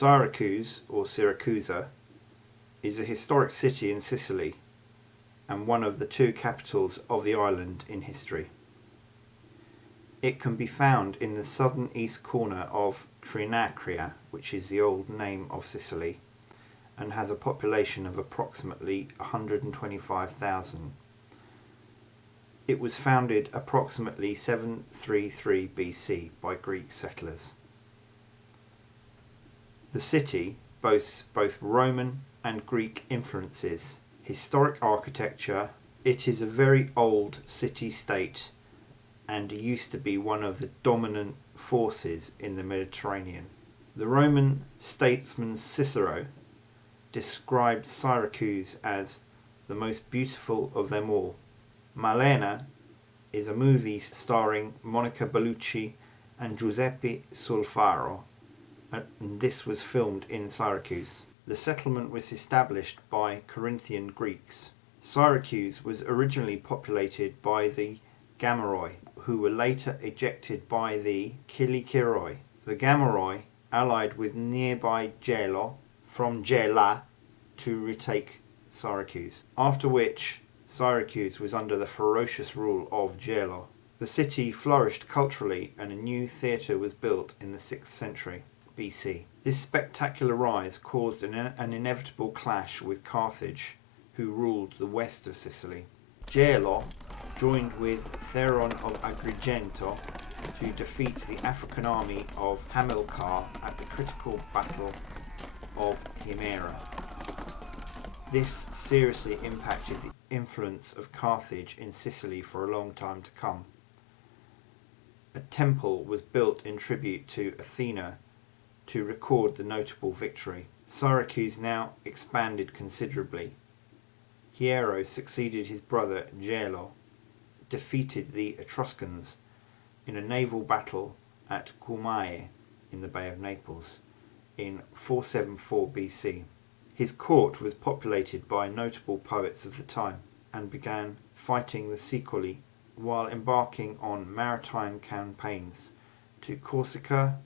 Syracuse, or Syracusa, is a historic city in Sicily and one of the two capitals of the island in history. It can be found in the southern east corner of Trinacria, which is the old name of Sicily, and has a population of approximately 125,000. It was founded approximately 733 BC by Greek settlers. The city boasts both Roman and Greek influences. Historic architecture, it is a very old city-state and used to be one of the dominant forces in the Mediterranean. The Roman statesman Cicero described Syracuse as the most beautiful of them all. Malena is a movie starring Monica Bellucci and Giuseppe Solfaro, and this was filmed in Syracuse. The settlement was established by Corinthian Greeks. Syracuse was originally populated by the Gamoroi, who were later ejected by the Kilikiroi. The Gamoroi allied with nearby Gelo from Gela to retake Syracuse, after which Syracuse was under the ferocious rule of Gelo. The city flourished culturally and a new theatre was built in the 6th century BC. This spectacular rise caused an inevitable clash with Carthage, who ruled the west of Sicily. Gelo joined with Theron of Agrigento to defeat the African army of Hamilcar at the critical battle of Himera. This seriously impacted the influence of Carthage in Sicily for a long time to come. A temple was built in tribute to Athena to record the notable victory. Syracuse now expanded considerably. Hiero succeeded his brother Gelo, defeated the Etruscans in a naval battle at Cumae in the Bay of Naples in 474 BC. His court was populated by notable poets of the time and began fighting the Sicily while embarking on maritime campaigns to Corsica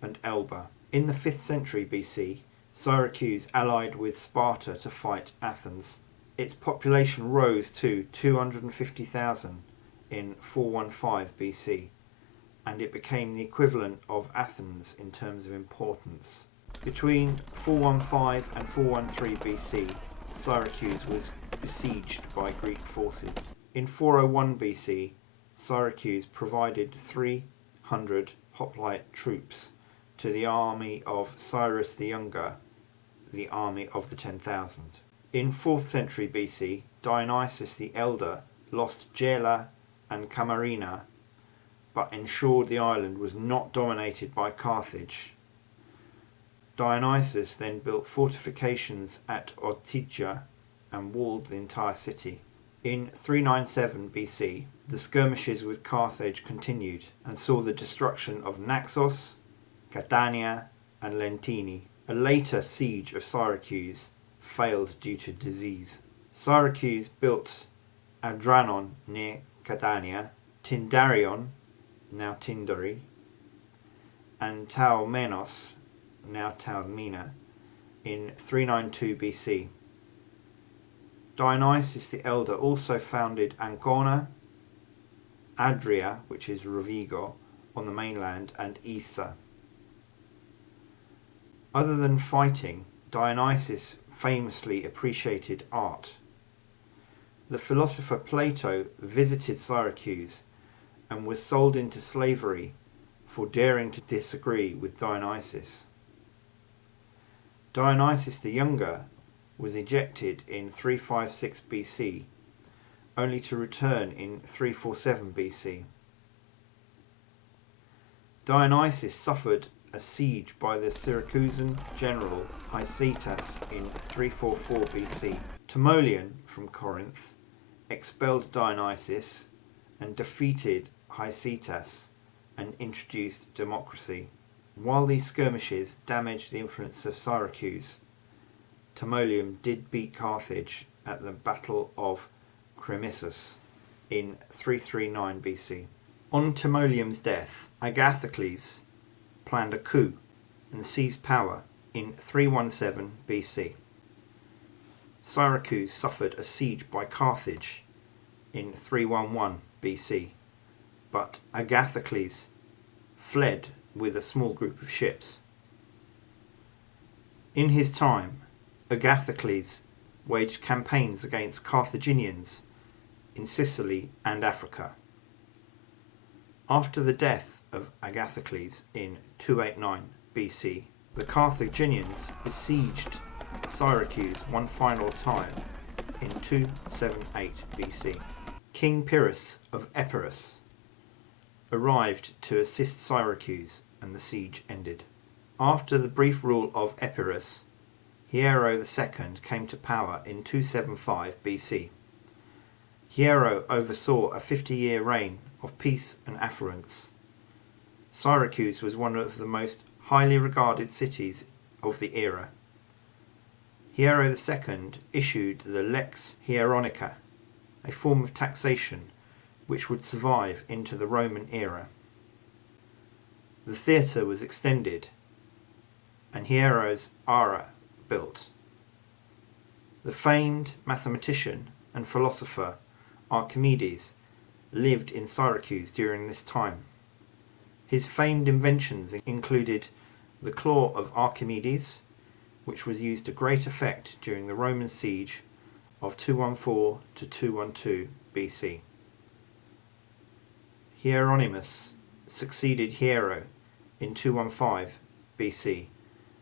and Elba. In the 5th century BC, Syracuse allied with Sparta to fight Athens. Its population rose to 250,000 in 415 BC, and it became the equivalent of Athens in terms of importance. Between 415 and 413 BC, Syracuse was besieged by Greek forces. In 401 BC, Syracuse provided 300 hoplite troops to the army of Cyrus the Younger, the army of the 10,000. In 4th century BC, Dionysius the Elder lost Gela and Camarina, but ensured the island was not dominated by Carthage. Dionysius then built fortifications at Ortygia and walled the entire city. In 397 BC, the skirmishes with Carthage continued and saw the destruction of Naxos, Catania and Lentini. A later siege of Syracuse failed due to disease. Syracuse built Adranon near Catania, Tindarion, now Tindari, and Taormenos, now Taormina, in 392 BC. Dionysius the Elder also founded Ancona, Adria, which is Rovigo, on the mainland, and Isa. Other than fighting, Dionysius famously appreciated art. The philosopher Plato visited Syracuse and was sold into slavery for daring to disagree with Dionysius. Dionysius the Younger was ejected in 356 BC, only to return in 347 BC. Dionysius suffered a siege by the Syracusan general Hicetas in 344 BC. Timoleon from Corinth expelled Dionysius and defeated Hicetas and introduced democracy. While these skirmishes damaged the influence of Syracuse, Timoleon did beat Carthage at the Battle of Cremisus in 339 BC. On Timoleon's death, Agathocles planned a coup and seized power. in 317 BC. Syracuse suffered a siege by Carthage in 311 BC, but Agathocles fled with a small group of ships. In his time, Agathocles waged campaigns against Carthaginians in Sicily and Africa. After the death of Agathocles in 289 BC, the Carthaginians besieged Syracuse one final time in 278 BC. King Pyrrhus of Epirus arrived to assist Syracuse and the siege ended. After the brief rule of Epirus, Hiero II came to power in 275 BC. Hiero oversaw a 50-year reign of peace and affluence. Syracuse was one of the most highly regarded cities of the era. Hiero II issued the Lex Hieronica, a form of taxation which would survive into the Roman era. The theatre was extended and Hiero's Ara built. The famed mathematician and philosopher Archimedes lived in Syracuse during this time. His famed inventions included the claw of Archimedes, which was used to great effect during the Roman siege of 214 to 212 BC. Hieronymus succeeded Hiero in 215 BC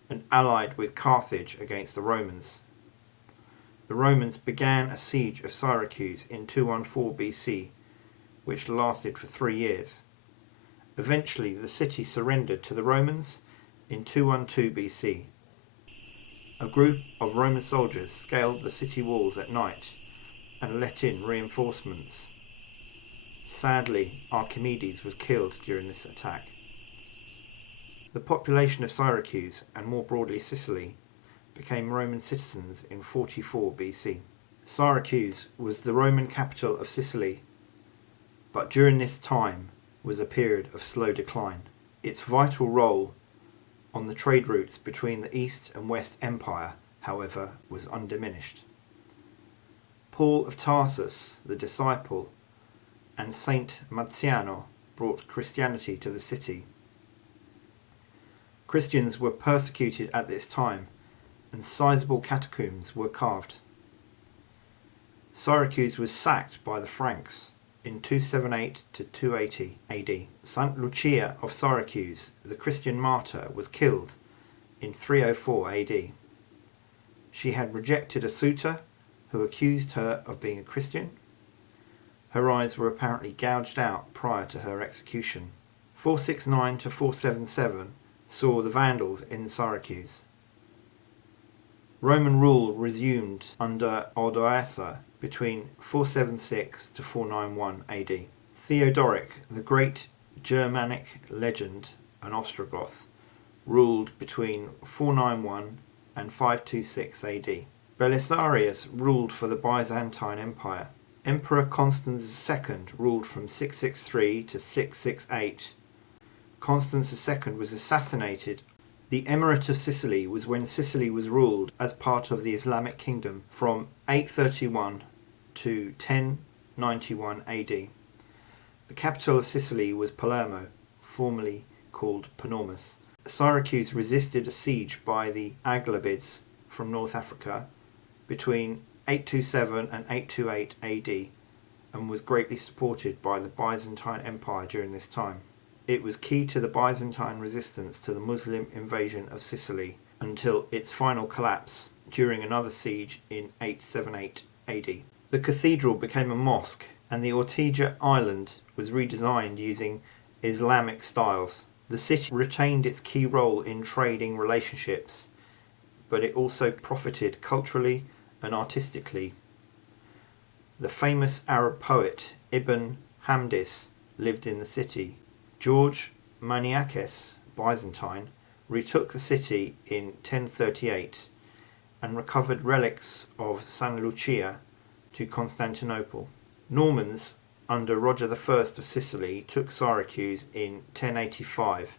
and allied with Carthage against the Romans. The Romans began a siege of Syracuse in 214 BC, which lasted for 3 years. Eventually, the city surrendered to the Romans in 212 BC. A group of Roman soldiers scaled the city walls at night and let in reinforcements. Sadly, Archimedes was killed during this attack. The population of Syracuse, and more broadly Sicily, became Roman citizens in 44 BC. Syracuse was the Roman capital of Sicily, but during this time was a period of slow decline. Its vital role on the trade routes between the East and West Empire, however, was undiminished. Paul of Tarsus, the disciple, and Saint Marciano brought Christianity to the city. Christians were persecuted at this time, and sizable catacombs were carved. Syracuse was sacked by the Franks in 278 to 280 AD. Saint Lucia of Syracuse, the Christian martyr, was killed in 304 AD. She had rejected a suitor who accused her of being a Christian. Her eyes were apparently gouged out prior to her execution. 469 to 477 saw the Vandals in Syracuse. Roman rule resumed under Ortygia between 476 to 491 AD. Theodoric, the great Germanic legend and Ostrogoth, ruled between 491 and 526 AD. Belisarius ruled for the Byzantine Empire. Emperor Constans II ruled from 663 to 668. Constans II was assassinated. The Emirate of Sicily was when Sicily was ruled as part of the Islamic kingdom from 831 to 1091 AD. The capital of Sicily was Palermo, formerly called Panormus. Syracuse resisted a siege by the Aghlabids from North Africa between 827 and 828 AD and was greatly supported by the Byzantine Empire during this time. It was key to the Byzantine resistance to the Muslim invasion of Sicily until its final collapse during another siege in 878 AD. The cathedral became a mosque and the Ortygia Island was redesigned using Islamic styles. The city retained its key role in trading relationships, but it also profited culturally and artistically. The famous Arab poet Ibn Hamdis lived in the city. George Maniakes, Byzantine, retook the city in 1038 and recovered relics of San Lucia to Constantinople. Normans under Roger I of Sicily took Syracuse in 1085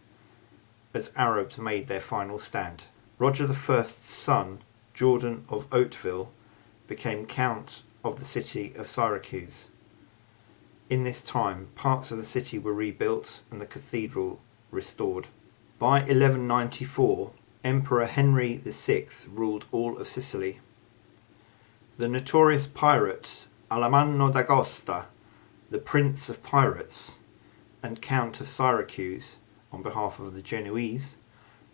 as Arabs made their final stand. Roger I's son, Jordan of Hauteville, became Count of the city of Syracuse. In this time, parts of the city were rebuilt and the cathedral restored. By 1194, Emperor Henry VI ruled all of Sicily. The notorious pirate Alamanno d'Agosta, the Prince of Pirates and Count of Syracuse, on behalf of the Genoese,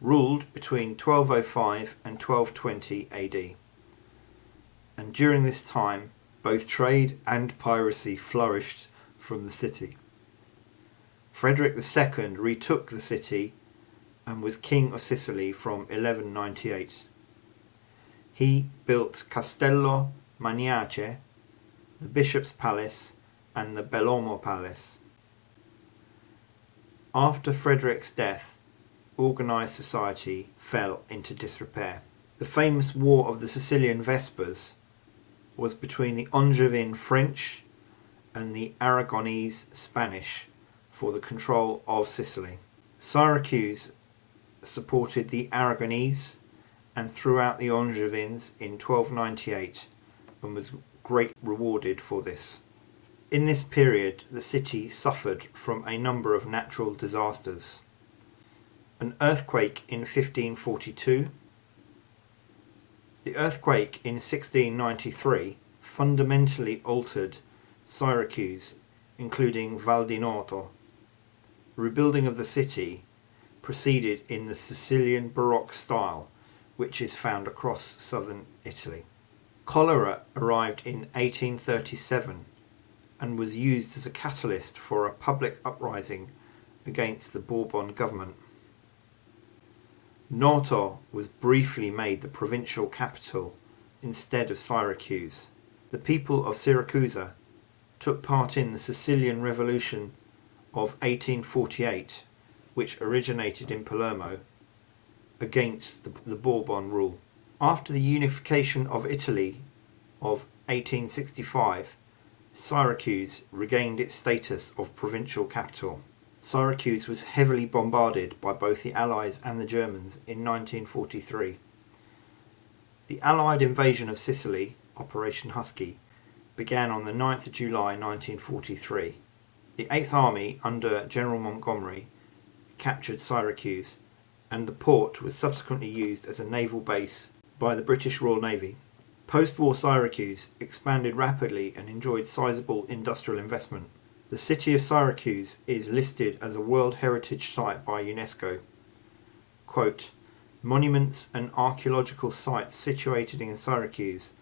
ruled between 1205 and 1220 AD. And during this time, both trade and piracy flourished from the city. Frederick II retook the city and was King of Sicily from 1198. He built Castello Magnace, the Bishop's Palace and the Bellomo Palace. After Frederick's death, organised society fell into disrepair. The famous War of the Sicilian Vespers was between the Angevin French and the Aragonese Spanish for the control of Sicily. Syracuse supported the Aragonese and threw out the Angevins in 1298 and was greatly rewarded for this. In this period, the city suffered from a number of natural disasters. An earthquake in 1542. The earthquake in 1693 fundamentally altered Syracuse, including Val di Noto. Rebuilding of the city proceeded in the Sicilian Baroque style, which is found across southern Italy. Cholera arrived in 1837 and was used as a catalyst for a public uprising against the Bourbon government. Noto was briefly made the provincial capital instead of Syracuse. The people of Syracuse took part in the Sicilian Revolution of 1848, which originated in Palermo, against the Bourbon rule. After the unification of Italy of 1865, Syracuse regained its status of provincial capital. Syracuse was heavily bombarded by both the Allies and the Germans in 1943. The Allied invasion of Sicily, Operation Husky, began on the 9th of July 1943. The 8th Army under General Montgomery captured Syracuse, and the port was subsequently used as a naval base by the British Royal Navy. Post-war Syracuse expanded rapidly and enjoyed sizable industrial investment. The city of Syracuse is listed as a World Heritage Site by UNESCO. Quote, "Monuments and archaeological sites situated in Syracuse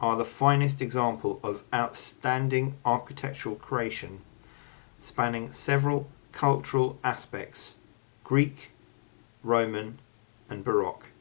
are the finest example of outstanding architectural creation, spanning several cultural aspects, Greek, Roman and Baroque."